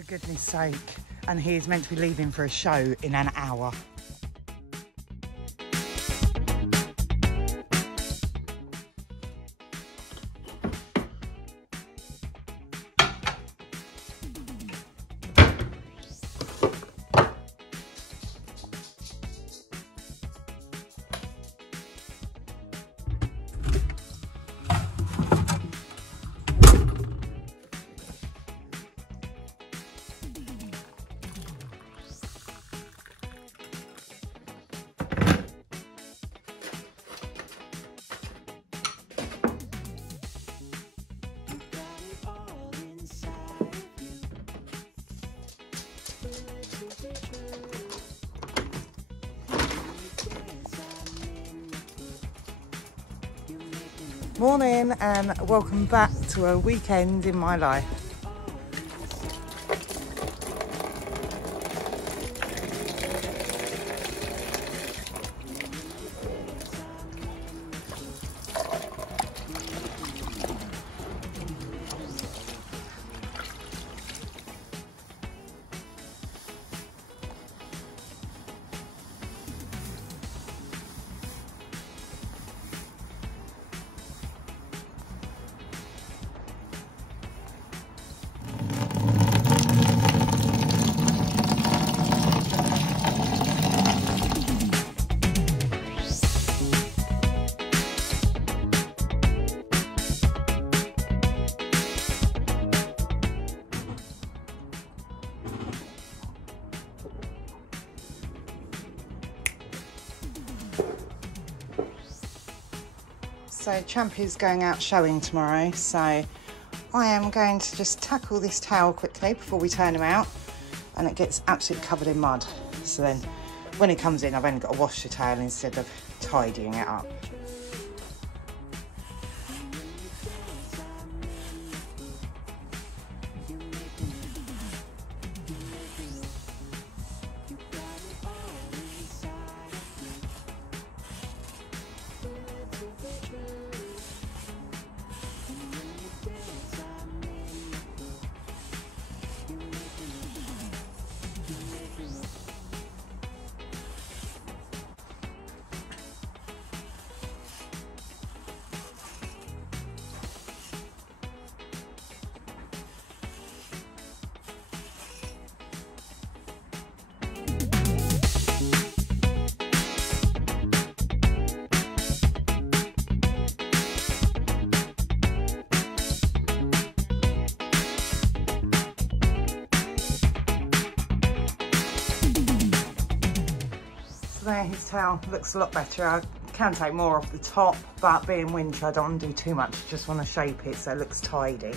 For goodness sake. And he is meant to be leaving for a show in an hour. Morning and welcome back to a weekend in my life. So Champy's going out showing tomorrow, so I am going to just tackle this towel quickly before we turn him out, and it gets absolutely covered in mud. So then when he comes in, I've only got to wash the towel instead of tidying it up. There, his towel looks a lot better. I can take more off the top, but being winter, I don't want to do too much. Just want to shape it so it looks tidy.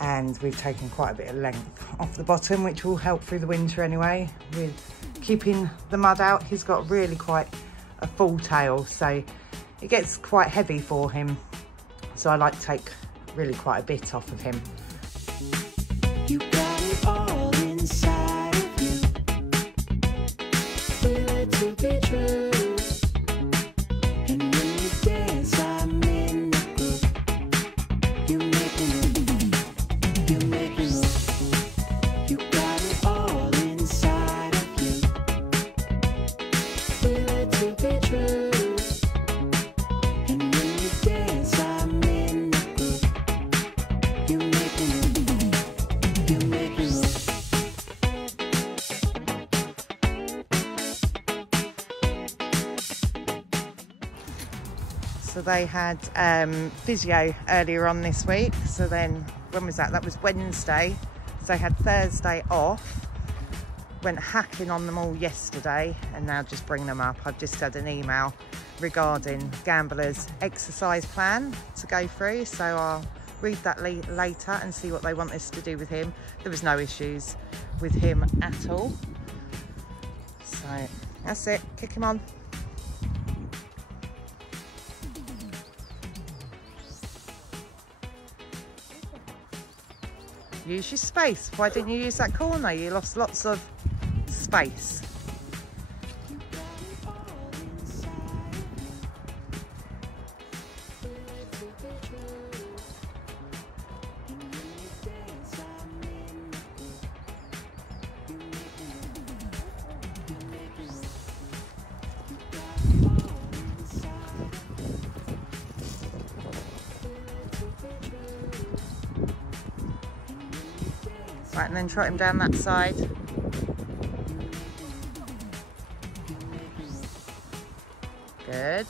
And we've taken quite a bit of length off the bottom, which will help through the winter anyway, with keeping the mud out. He's got really quite a full tail, so it gets quite heavy for him. So I like to take really quite a bit off of him. You got it all inside of you. Feel it to be true. And when you dance, I'm in the groove. You make me move. You make me move. You got it all inside of you. Feel it to be true. And when you dance, I'm in the groove. You make me move. You make me move. So they had physio earlier on this week. So then, when was that? That was Wednesday. So they had Thursday off. Went hacking on them all yesterday, and now just bring them up. I've just had an email regarding Gambler's exercise plan to go through. So I'll read that later and see what they want us to do with him. There was no issues with him at all. So that's it. Kick him on. Use your space. Why didn't you use that corner? You lost lots of space. Right, and then trot him down that side. Good.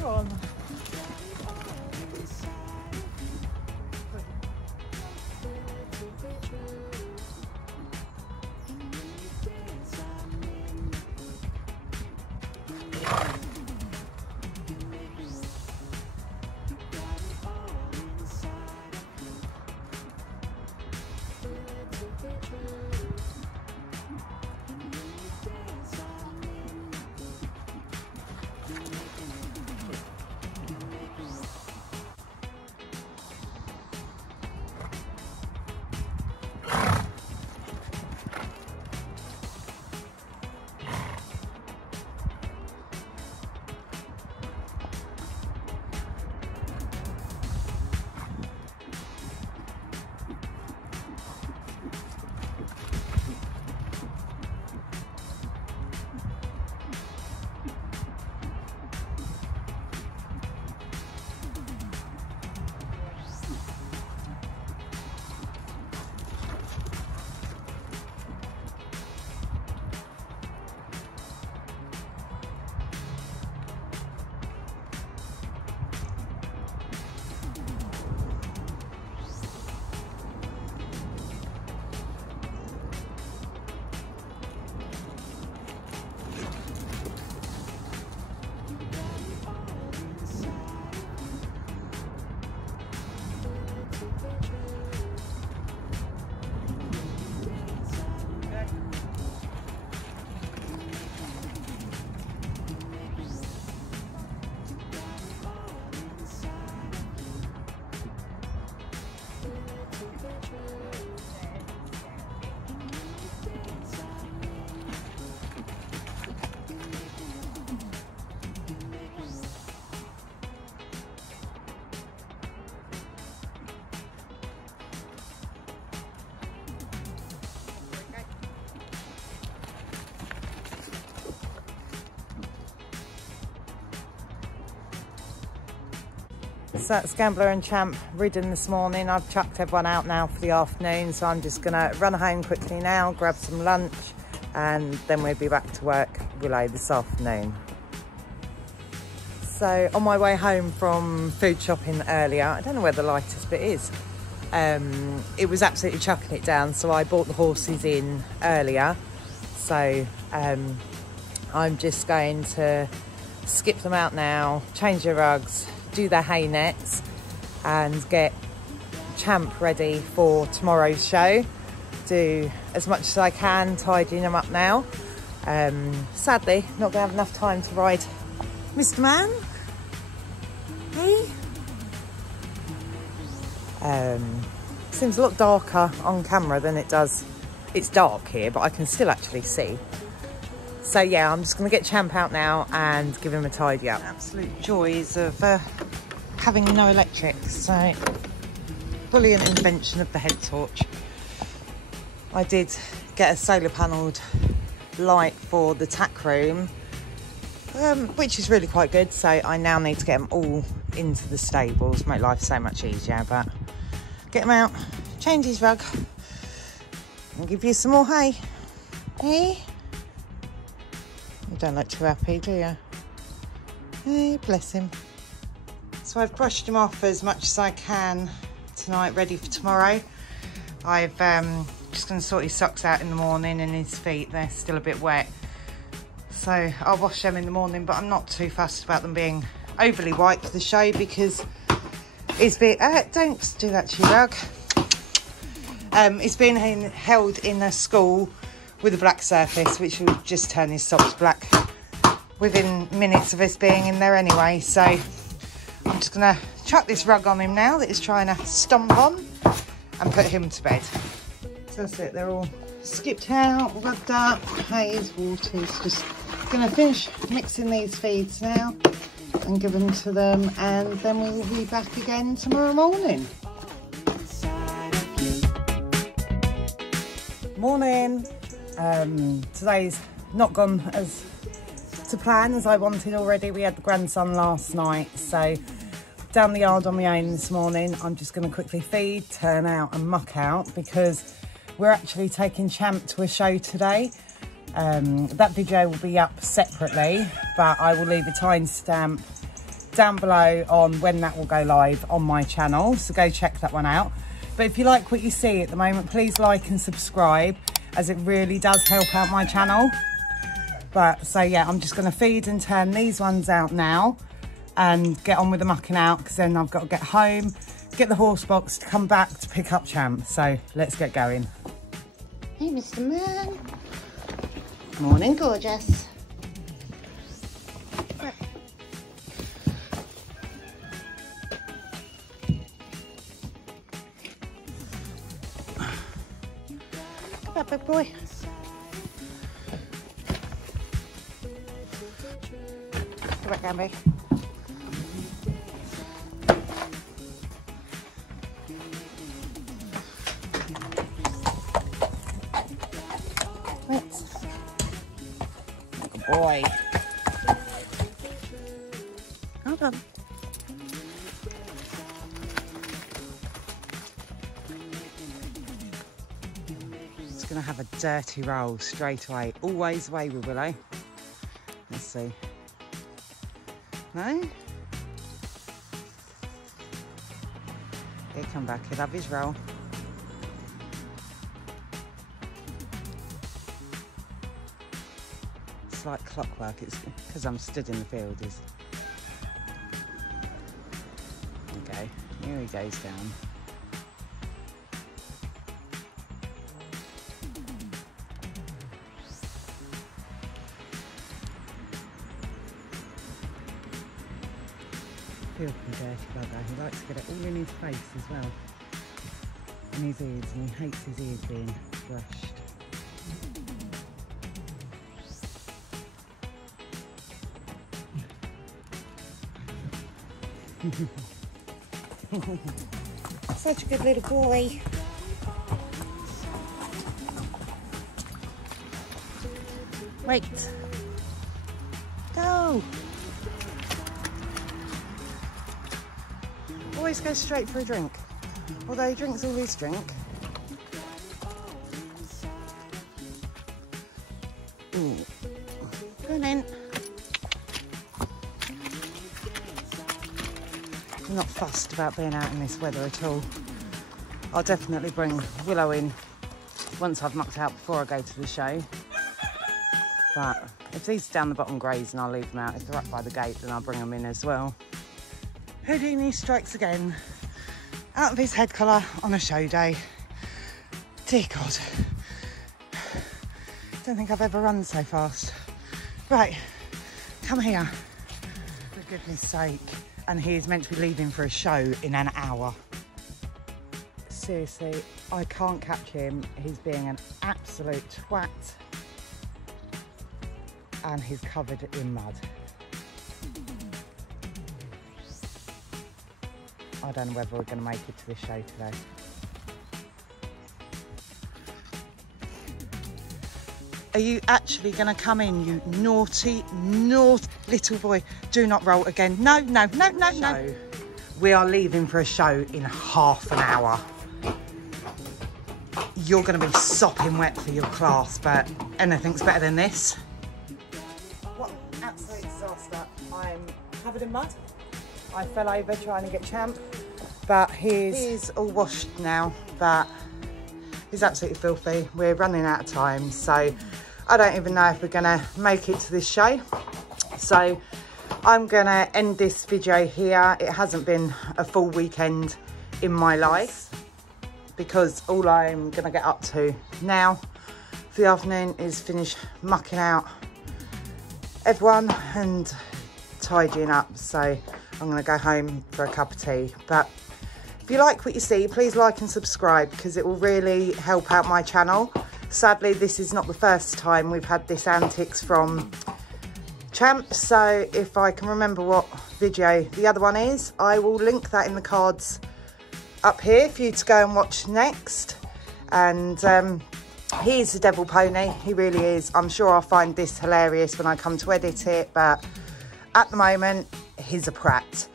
Go on. So that's Gambler and Champ ridden this morning. I've chucked everyone out now for the afternoon, so I'm just gonna run home quickly now, grab some lunch, and then we'll be back to work Willow this afternoon. So on my way home from food shopping earlier, I don't know where the lightest bit is. it was absolutely chucking it down, so I brought the horses in earlier. So I'm just going to skip them out now, change their rugs, do their hay nets, and get Champ ready for tomorrow's show. Do as much as I can, tidying them up now. Sadly, not going to have enough time to ride Mr. Man. Hey? Seems a lot darker on camera than it does. It's dark here, but I can still actually see. So yeah, I'm just going to get Champ out now and give him a tidy up. Absolute joys of having no electrics. So, brilliant invention of the head torch. I did get a solar panelled light for the tack room, which is really quite good. So I now need to get them all into the stables, make life so much easier. But get him out, change his rug, and give you some more hay. Hey? You don't look too happy, do you? Hey, bless him. So I've brushed him off as much as I can tonight, ready for tomorrow. I've just going to sort his socks out in the morning and his feet. They're still a bit wet. So I'll wash them in the morning, but I'm not too fussed about them being overly white for the show because it's been... don't do that to your rug. It's been held in a school with a black surface, which will just turn his socks black within minutes of us being in there anyway. So I'm just going to chuck this rug on him now that he's trying to stomp on and put him to bed. So that's it, they're all skipped out, rugged up, hays, waters. Just going to finish mixing these feeds now and give them to them, and then we will be back again tomorrow morning. Morning. Today's not gone as to plan as I wanted already. We had the grandson last night, so down the yard on my own this morning. I'm just going to quickly feed, turn out and muck out because we're actually taking Champ to a show today. That video will be up separately, but I will leave a timestamp down below on when that will go live on my channel, so go check that one out. But if you like what you see at the moment, please like and subscribe, as it really does help out my channel. But so yeah, I'm just going to feed and turn these ones out now and get on with the mucking out, because then I've got to get home, get the horse box to come back to pick up Champ. So let's get going. Hey, Mr. Man. Morning, gorgeous. Come on, big boy. Come back, Gamby. Good boy. Hold on. It's going to have a dirty roll straight away. Always away with Willow. Let's see. No? He'll come back. He'll have his roll. It's like clockwork. It's because I'm stood in the field. Okay, here he goes down. Filthy dirty bugger. He likes to get it all in his face as well. And his ears, and he hates his ears being brushed. Such a good little boy. Wait. Go. Always go straight for a drink. Although he drinks all his drink. Ooh. Go on in. I'm not fussed about being out in this weather at all. I'll definitely bring Willow in once I've mucked out before I go to the show. But if these are down the bottom grazing, I'll leave them out. If they're up by the gate, then I'll bring them in as well. Houdini strikes again. Out of his head collar on a show day. Dear God. Don't think I've ever run so fast. Right, come here. For goodness sake. And he is meant to be leaving for a show in an hour. Seriously, I can't catch him. He's being an absolute twat. And he's covered in mud. I don't know whether we're going to make it to the show today. Are you actually going to come in, you naughty, naughty little boy? Do not roll again. No, no, no, no, no. We are leaving for a show in half an hour. You're going to be sopping wet for your class, but anything's better than this. What an absolute disaster. I'm covered in mud. I fell over trying to get Champ, but he's all washed now, but he's absolutely filthy. We're running out of time, so I don't even know if we're gonna make it to this show. So I'm gonna end this video here. It hasn't been a full weekend in my life because all I'm gonna get up to now for the afternoon is finish mucking out everyone and tidying up. So I'm going to go home for a cup of tea. But if you like what you see, please like and subscribe because it will really help out my channel. Sadly, this is not the first time we've had this antics from Champ. So if I can remember what video the other one is, I will link that in the cards up here for you to go and watch next. And he is the devil pony. He really is. I'm sure I'll find this hilarious when I come to edit it. But at the moment, he's a prat.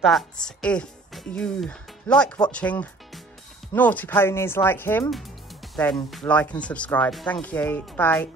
But if you like watching naughty ponies like him, then like and subscribe. Thank you. Bye.